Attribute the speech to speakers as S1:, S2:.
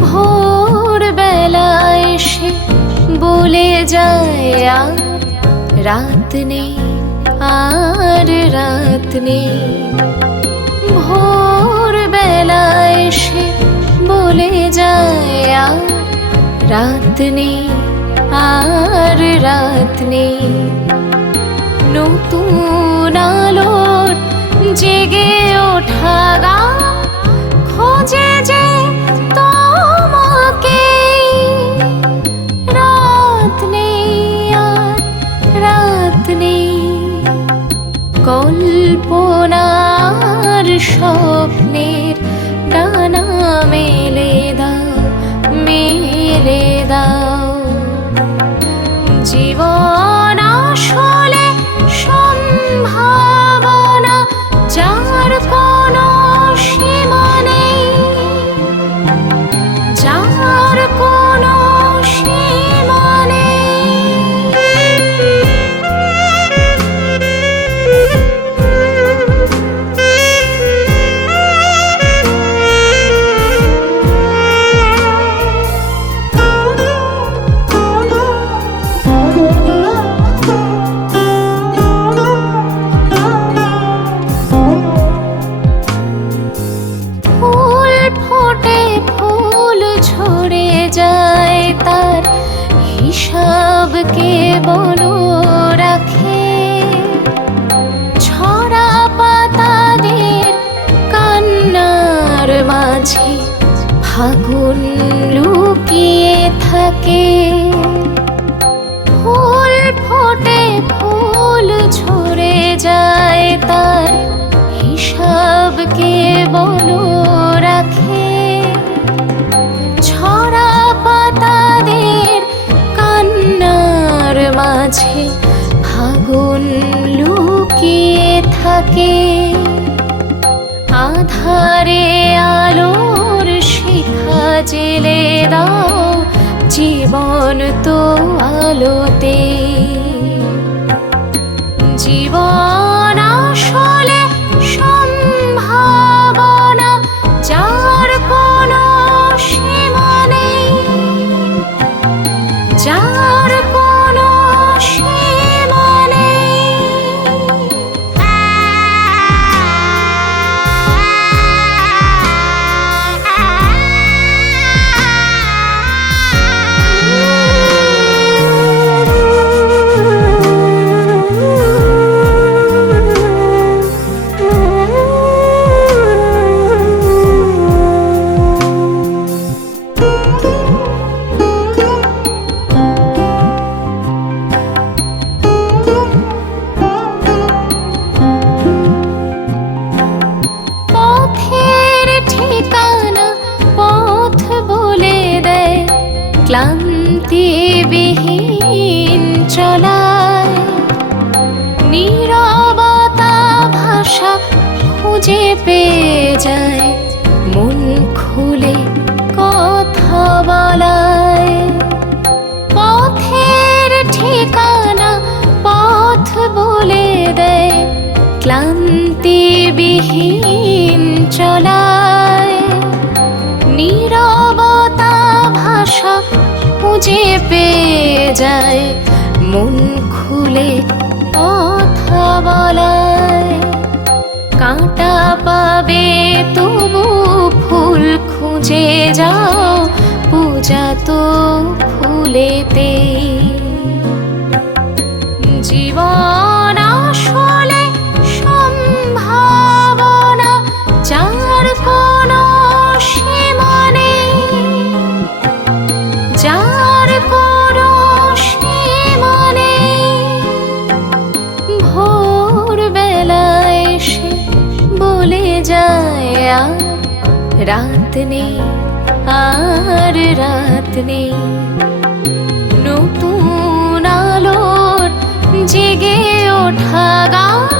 S1: ভোর বেলা এসে বলে যায় রাত নেই, আর রাত নেই। ভোর বেলা এসে বলে যায় রাত নেই, আর রাত নেই। নতুন আলোর জেগে ওঠা গা খোঁজে যায় হিসাব কে বলো রাখে? ছড়া পাতাদের কান্নার মাঝে ফাগুন লুকিয়ে থাকে। থাকে। আধারে আলোর শিখা জেলে দাও জীবন তো আলোতে। জীবন আসলে সম্ভাবনা, যার কোনো সীমা নেই। যার ক্লান্তি বিহীন চলায়। নীরবতা ভাষা খুঁজে পেয়ে যায়। মন খুলে কথা বলায়। পথের ঠিকানা পথ বলে দেয়। ক্লান্তি বিহীন চলায়। খুঁজে পেয়ে যায়। মন খুলে কথা বলায়। কাঁটা পাবে তবু ফুল খুঁজে যাও। পূজা তো ফুলেতে আর রাত নেই আর রাত নেই নতুন আলোর জেগে ওঠা গান